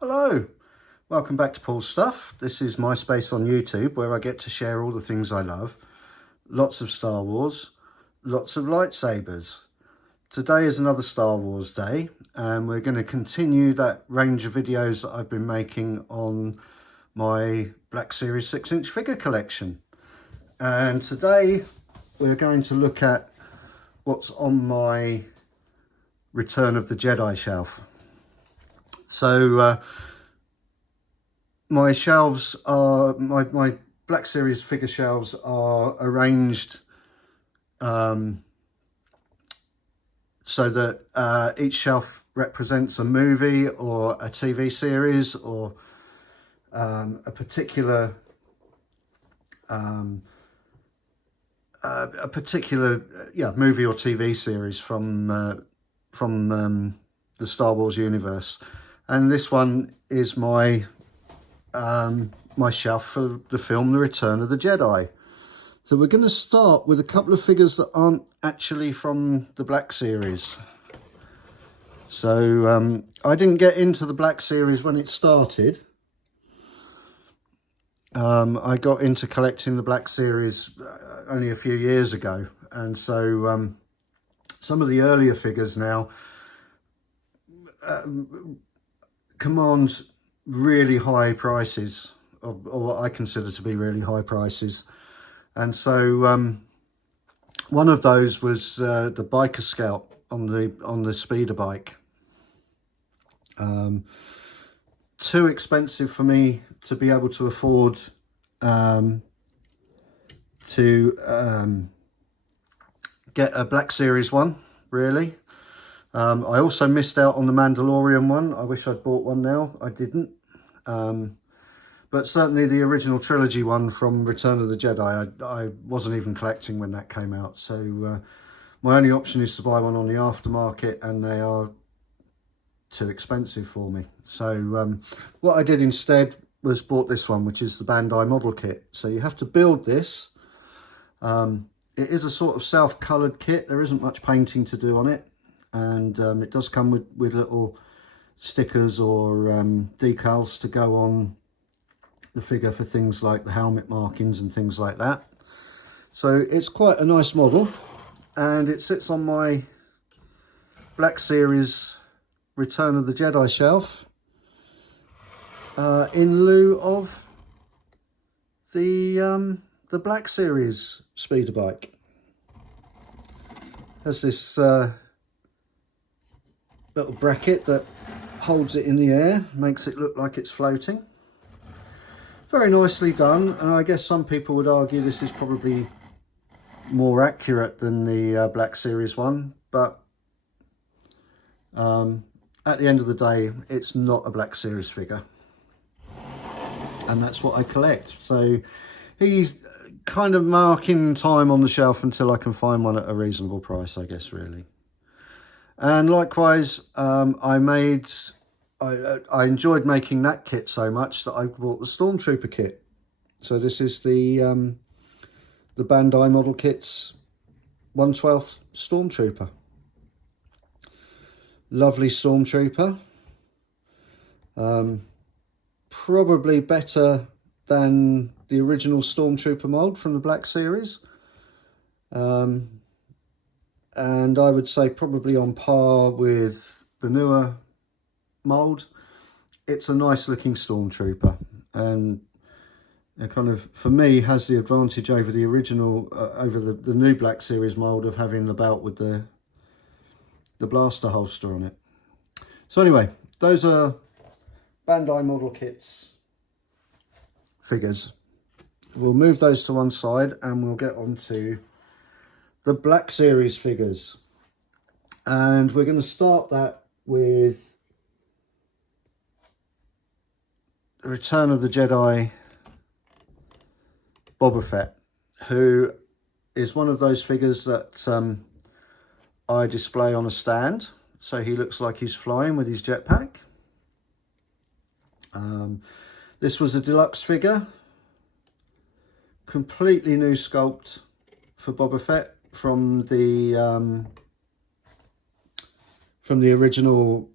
Hello, welcome back to Paul's Stuff. This is my space on YouTube where I get to share all the things I love. Lots of Star Wars, lots of lightsabers. Today is another Star Wars day and we're going to continue that range of videos that I've been making on my Black Series 6-inch figure collection. And today we're going to look at what's on my Return of the Jedi shelf. So my shelves are, my Black Series figure shelves are arranged so that each shelf represents a movie or a TV series or a particular movie or TV series from the Star Wars universe. And this one is my my shelf for the film The Return of the Jedi. So we're going to start with a couple of figures that aren't actually from the Black Series. So I didn't get into the Black Series when it started. I got into collecting the Black Series only a few years ago, and so some of the earlier figures now command really high prices, or what I consider to be really high prices. And so one of those was the Biker Scout on the speeder bike. Too expensive for me to be able to afford to get a Black Series one, really. I also missed out on the Mandalorian one. I wish I'd bought one now. I didn't. But certainly the original trilogy one from Return of the Jedi, I wasn't even collecting when that came out. So my only option is to buy one on the aftermarket, and they are too expensive for me. So what I did instead was bought this one, which is the Bandai model kit. So you have to build this. It is a sort of self-coloured kit. There isn't much painting to do on it. And it does come with little stickers or decals to go on the figure for things like the helmet markings and things like that. So it's quite a nice model, and it sits on my Black Series Return of the Jedi shelf in lieu of the Black Series speeder bike. Has this little bracket that holds it in the air, makes it look like it's floating. Very nicely done, and I guess some people would argue this is probably more accurate than the Black Series one, but at the end of the day, it's not a Black Series figure, and that's what I collect. So he's kind of marking time on the shelf until I can find one at a reasonable price, I guess, really. And likewise, I enjoyed making that kit so much that I bought the Stormtrooper kit. So this is the Bandai model kit's 1/12 Stormtrooper. Lovely Stormtrooper. Probably better than the original Stormtrooper mold from the Black Series. And I would say probably on par with the newer mold. It's a nice looking Stormtrooper, and it kind of, for me, has the advantage over the original, over the new Black Series mold of having the belt with the blaster holster on it. So anyway, those are Bandai model kits figures. We'll move those to one side and we'll get on to the Black Series figures, and we're going to start that with the Return of the Jedi Boba Fett, who is one of those figures that I display on a stand, so he looks like he's flying with his jetpack. This was a deluxe figure, completely new sculpt for Boba Fett from the original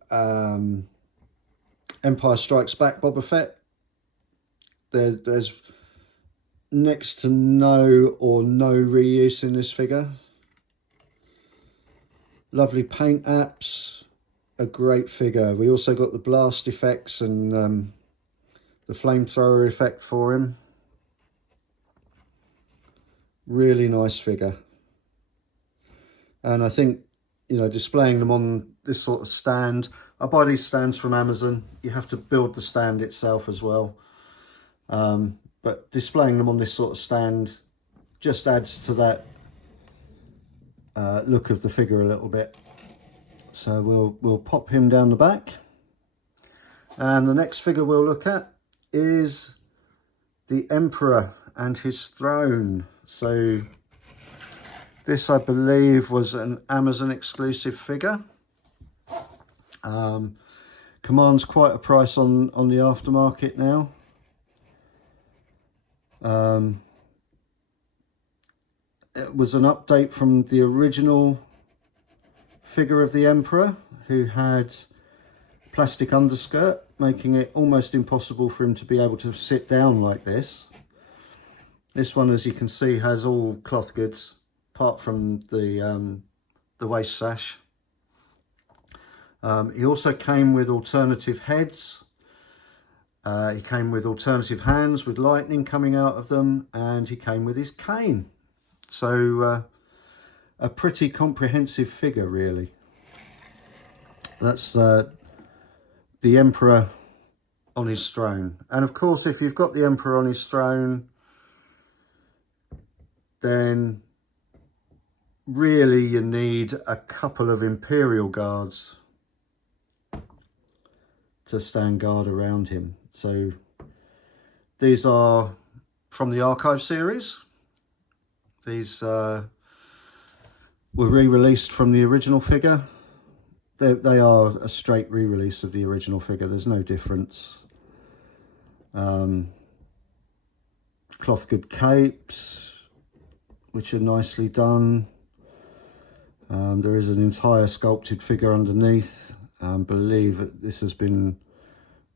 Empire Strikes Back Boba Fett. There's next to no reuse in this figure. Lovely paint apps, a great figure. We also got the blast effects and the flamethrower effect for him. Really nice figure. And I think, you know, displaying them on this sort of stand, I buy these stands from Amazon. You have to build the stand itself as well. But displaying them on this sort of stand just adds to that look of the figure a little bit. So we'll pop him down the back. And the next figure we'll look at is the Emperor and his throne. So this, I believe, was an Amazon exclusive figure. Commands quite a price on the aftermarket now. It was an update from the original figure of the Emperor, who had plastic underskirt, making it almost impossible for him to be able to sit down like this. This one, as you can see, has all cloth goods, apart from the waist sash. He also came with alternative heads. He came with alternative hands with lightning coming out of them, and he came with his cane. So a pretty comprehensive figure, really. That's the Emperor on his throne. And of course, if you've got the Emperor on his throne, then really you need a couple of Imperial guards to stand guard around him. So these are from the Archive series. These were re-released from the original figure. They are a straight re-release of the original figure. There's no difference. Cloth good capes, which are nicely done. There is an entire sculpted figure underneath. I believe that this has been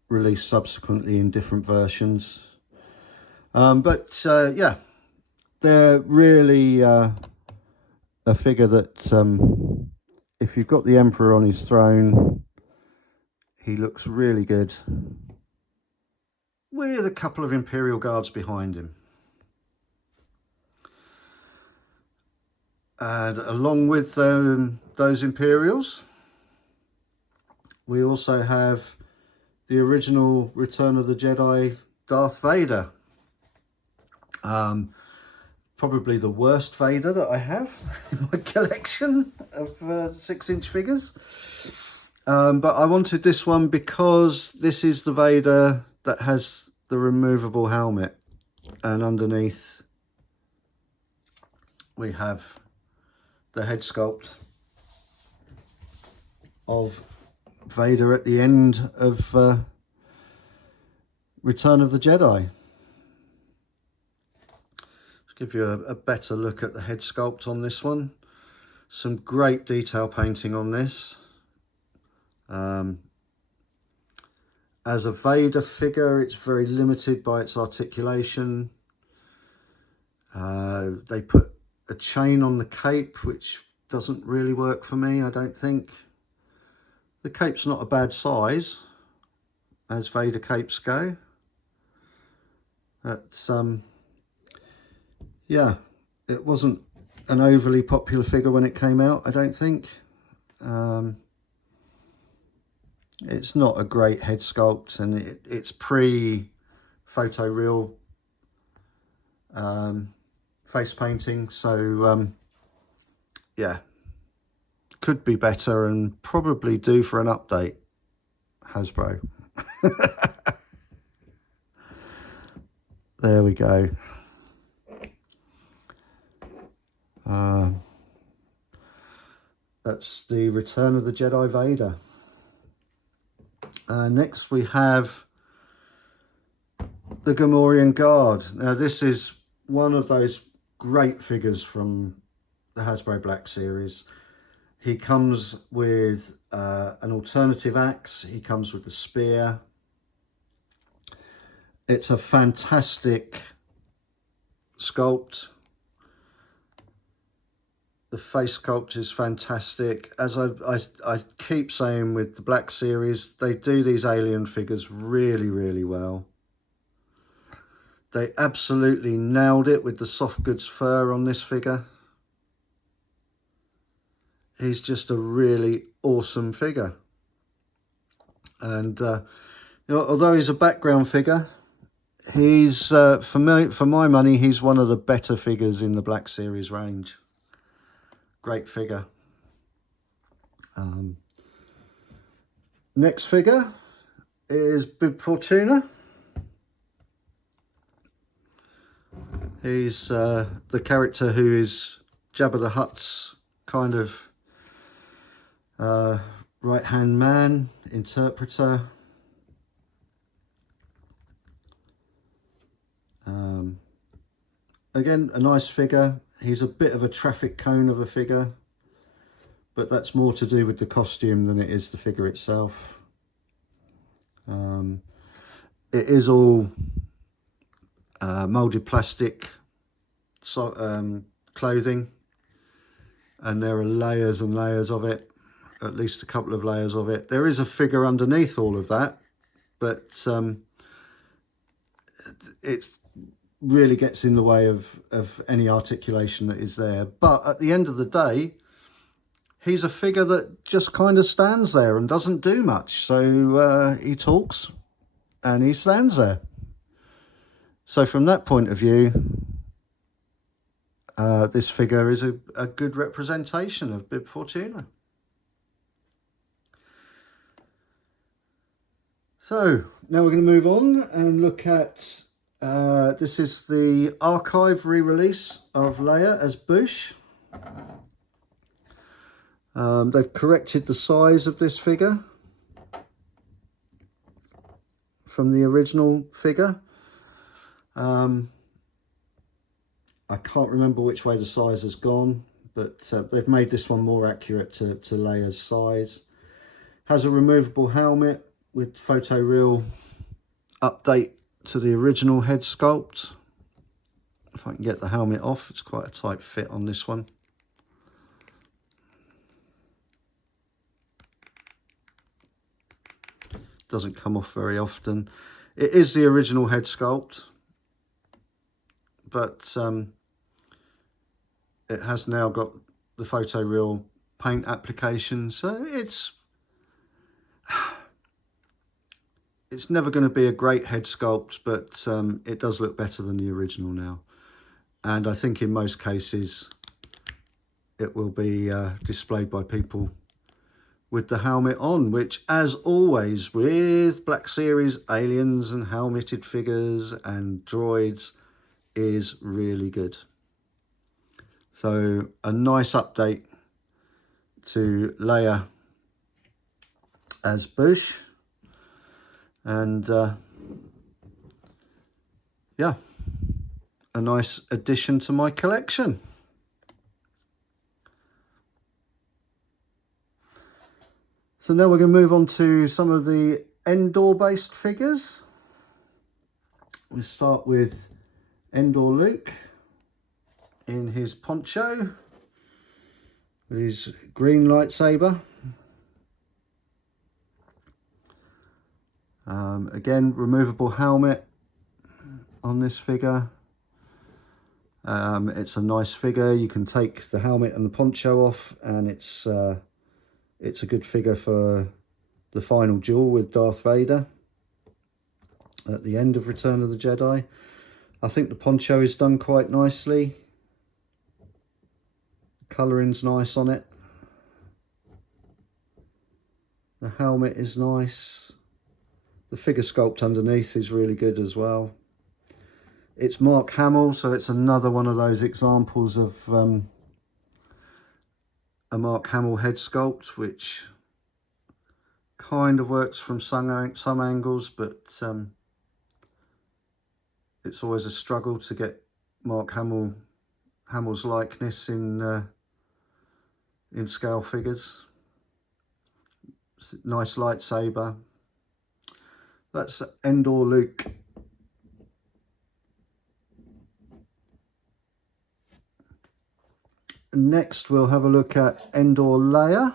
released subsequently in different versions. Yeah, they're really a figure that if you've got the Emperor on his throne, he looks really good with a couple of Imperial guards behind him. And along with those Imperials, we also have the original Return of the Jedi Darth Vader. Probably the worst Vader that I have in my collection of 6-inch figures. But I wanted this one because this is the Vader that has the removable helmet. And underneath we have the head sculpt of Vader at the end of Return of the Jedi. Give you a better look at the head sculpt on this one. Some great detail painting on this. As a Vader figure, it's very limited by its articulation. They put a chain on the cape, which doesn't really work for me, I don't think. The cape's not a bad size, as Vader capes go. That's yeah, it wasn't an overly popular figure when it came out, I don't think. It's not a great head sculpt, and it's pre-photoreal face painting, so yeah, could be better and probably due for an update, Hasbro. There we go. That's the Return of the Jedi Vader. Next we have the Gamorrean Guard. Now this is one of those great figures from the Hasbro Black series. He comes with an alternative axe. He comes with the spear. It's a fantastic sculpt. The face sculpt is fantastic. As I keep saying with the Black Series, they do these alien figures really, really well. They absolutely nailed it with the soft goods fur on this figure. He's just a really awesome figure. And you know, although he's a background figure, he's for my money, he's one of the better figures in the Black Series range. Great figure. Next figure is Bib Fortuna. He's the character who is Jabba the Hutt's kind of right-hand man, interpreter. Again, a nice figure. He's a bit of a traffic cone of a figure, but that's more to do with the costume than it is the figure itself. It is all moulded plastic clothing, and there are layers and layers of it, at least a couple of layers of it. There is a figure underneath all of that, but it really gets in the way of any articulation that is there. But at the end of the day, he's a figure that just kind of stands there and doesn't do much. So he talks and he stands there. So from that point of view, this figure is a good representation of Bib Fortuna. So now we're going to move on and look at, this is the archive re-release of Leia as Boushh. They've corrected the size of this figure from the original figure. I can't remember which way the size has gone, but they've made this one more accurate to Leia's size. Has a removable helmet with photoreal update to the original head sculpt. If I can get the helmet off, it's quite a tight fit on this one. Doesn't come off very often. It is the original head sculpt, but it has now got the photoreal paint application, so it's never going to be a great head sculpt, but it does look better than the original now. And I think in most cases it will be displayed by people with the helmet on, which, as always with Black Series aliens and helmeted figures and droids, is really good. So a nice update to Leia as Boushh. And yeah, a nice addition to my collection. So now we're going to move on to some of the Endor based figures. We start with Endor Luke in his poncho with his green lightsaber. Again, removable helmet on this figure. It's a nice figure. You can take the helmet and the poncho off, and it's a good figure for the final duel with Darth Vader at the end of Return of the Jedi. I think the poncho is done quite nicely. Colouring's nice on it. The helmet is nice. The figure sculpt underneath is really good as well. It's Mark Hamill, so it's another one of those examples of a Mark Hamill head sculpt, which kind of works from some angles, but it's always a struggle to get Mark Hamill's likeness in scale figures. Nice lightsaber. That's Endor Luke Next we'll have a look at Endor Leia.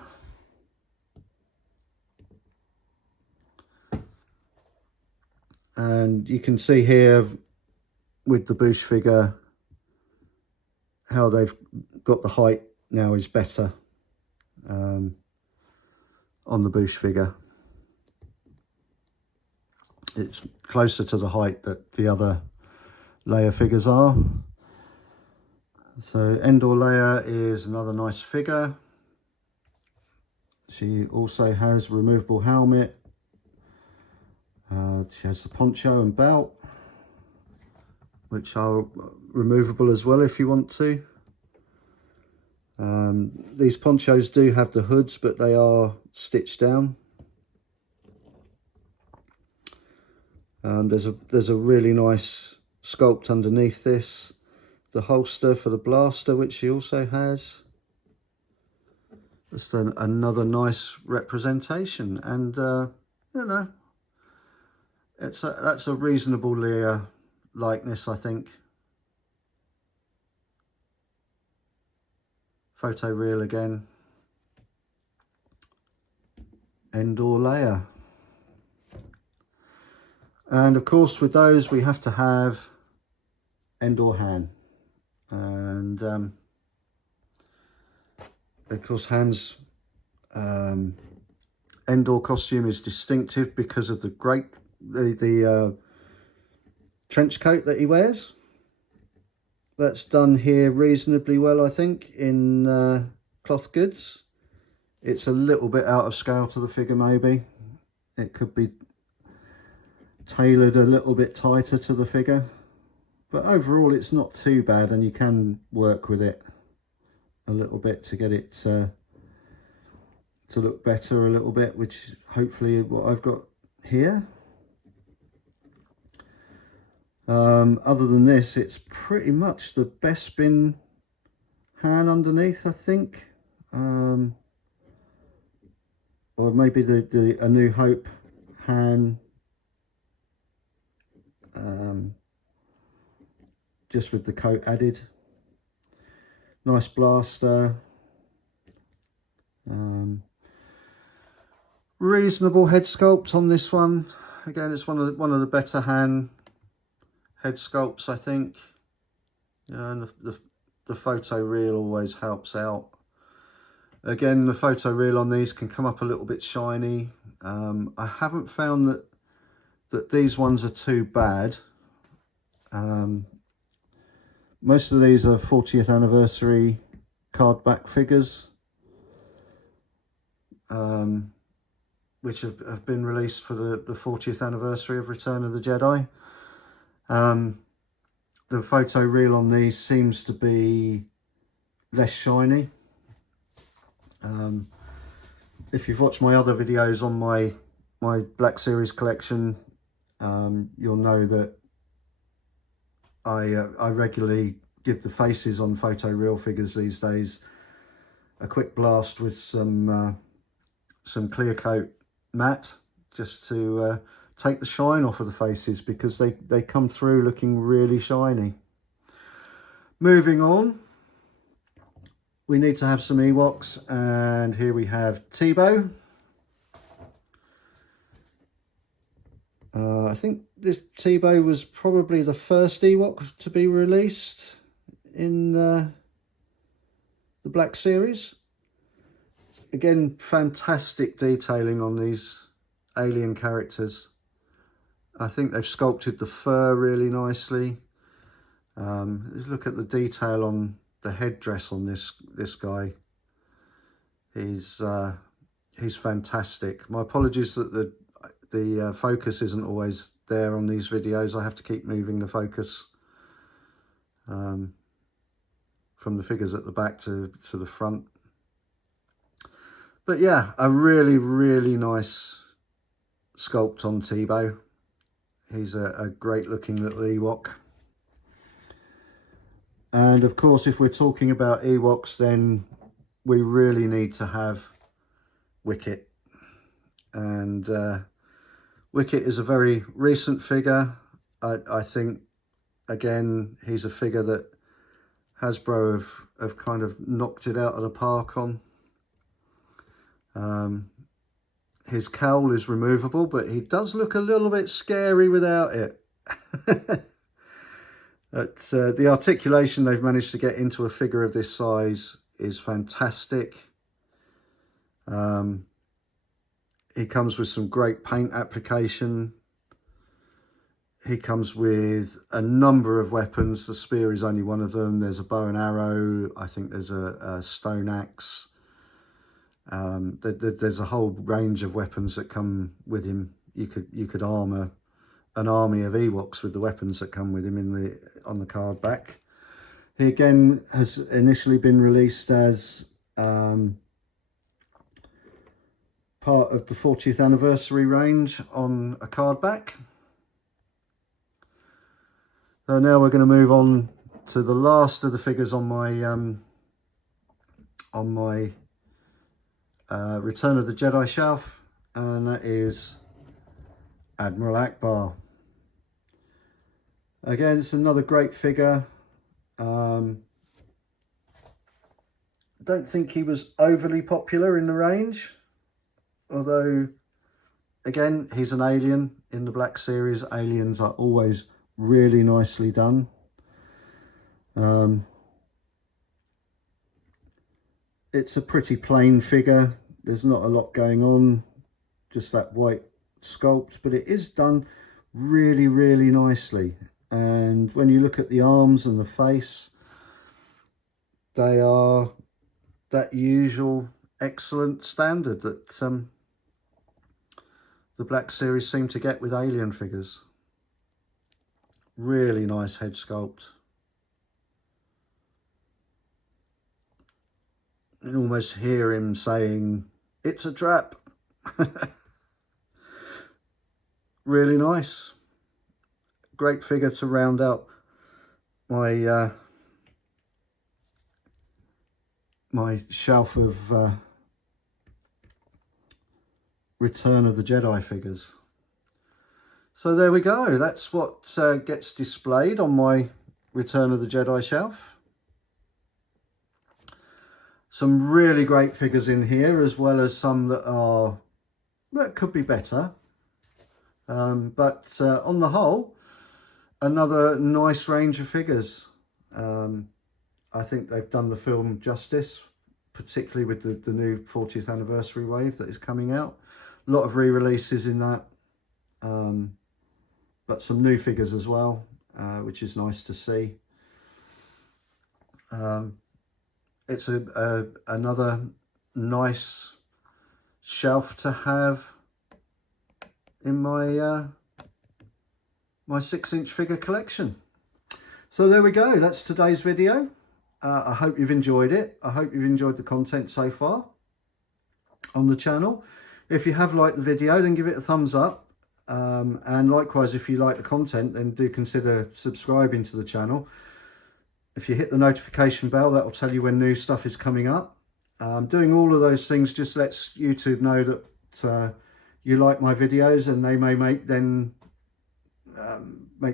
And you can see here with the Boosh figure how they've got the height now is better on the Boosh figure. It's closer to the height that the other Leia figures are. So Endor Leia is another nice figure. She also has removable helmet. She has the poncho and belt, which are removable as well if you want to. These ponchos do have the hoods, but they are stitched down. There's a really nice sculpt underneath this. The holster for the blaster, which she also has. Just another nice representation, and you know, that's a reasonable Leia likeness, I think. Photo reel again. Endor Leia. And of course with those we have to have Endor Han. And of course Han's Endor costume is distinctive because of the trench coat that he wears. That's done here reasonably well, I think, in cloth goods. It's a little bit out of scale to the figure, maybe. It could be tailored a little bit tighter to the figure. But overall, it's not too bad, and you can work with it a little bit to get it to look better a little bit, which hopefully what I've got here. Other than this, it's pretty much the Bespin Han underneath, I think, or maybe the A New Hope Han, just with the coat added. Nice blaster. Reasonable head sculpt on this one. Again, it's one of the better Han head sculpts, I think. You know, and the photo reel always helps out. Again, the photo reel on these can come up a little bit shiny. I haven't found that these ones are too bad. Most of these are 40th anniversary card back figures, which have been released for the 40th anniversary of Return of the Jedi. The photo reel on these seems to be less shiny. If you've watched my other videos on my Black Series collection, you'll know that I regularly give the faces on photo reel figures these days a quick blast with some clear coat matte, just to take the shine off of the faces, because they come through looking really shiny. Moving on, we need to have some Ewoks, and here we have Teebo. I think this Teebo was probably the first Ewok to be released in the Black Series. Again, fantastic detailing on these alien characters. I think they've sculpted the fur really nicely. Let's look at the detail on the headdress on this guy. He's fantastic. My apologies that the focus isn't always there on these videos. I have to keep moving the focus from the figures at the back to the front. But yeah, a really, really nice sculpt on Teebo. He's a great looking little Ewok. And of course, if we're talking about Ewoks, then we really need to have Wicket. And Wicket is a very recent figure. I think, again, he's a figure that Hasbro have kind of knocked it out of the park on. His cowl is removable, but he does look a little bit scary without it. But, the articulation they've managed to get into a figure of this size is fantastic. He comes with some great paint application. He comes with a number of weapons. The spear is only one of them. There's a bow and arrow. I think there's a stone axe. There's a whole range of weapons that come with him. You could armor an army of Ewoks with the weapons that come with him on the card back. He again has initially been released as part of the 40th anniversary range on a card back. So now we're going to move on to the last of the figures on my Return of the Jedi shelf, and that is Admiral Akbar. Again, it's another great figure. Don't think he was overly popular in the range, although again, he's an alien in the Black Series. Aliens are always really nicely done. It's a pretty plain figure. There's not a lot going on, just that white sculpt, but it is done really, really nicely. And when you look at the arms and the face, they are that usual excellent standard that the Black Series seem to get with alien figures. Really nice head sculpt. You can almost hear him saying, "It's a trap." Really nice. Great figure to round out my my shelf of Return of the Jedi figures. So there we go. That's what gets displayed on my Return of the Jedi shelf. Some really great figures in here, as well as some that could be better. But on the whole, another nice range of figures. I think they've done the film justice, particularly with the new 40th anniversary wave that is coming out. A lot of re-releases in that, but some new figures as well, which is nice to see. It's another nice shelf to have in my my 6-inch figure collection. So there we go. That's today's video. I hope you've enjoyed it. I hope you've enjoyed the content so far on the channel. If you have liked the video, then give it a thumbs up. And likewise, if you like the content, then do consider subscribing to the channel. If you hit the notification bell, that will tell you when new stuff is coming up. Doing all of those things just lets YouTube know that you like my videos, and they may make them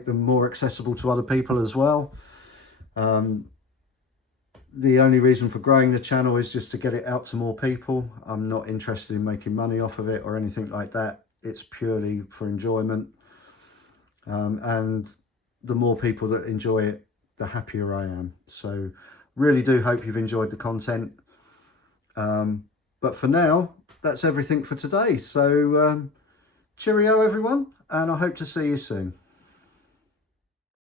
more accessible to other people as well. The only reason for growing the channel is just to get it out to more people. I'm not interested in making money off of it or anything like that. It's purely for enjoyment. And the more people that enjoy it, the happier I am. So really do hope you've enjoyed the content. But for now, that's everything for today. So cheerio everyone, and I hope to see you soon.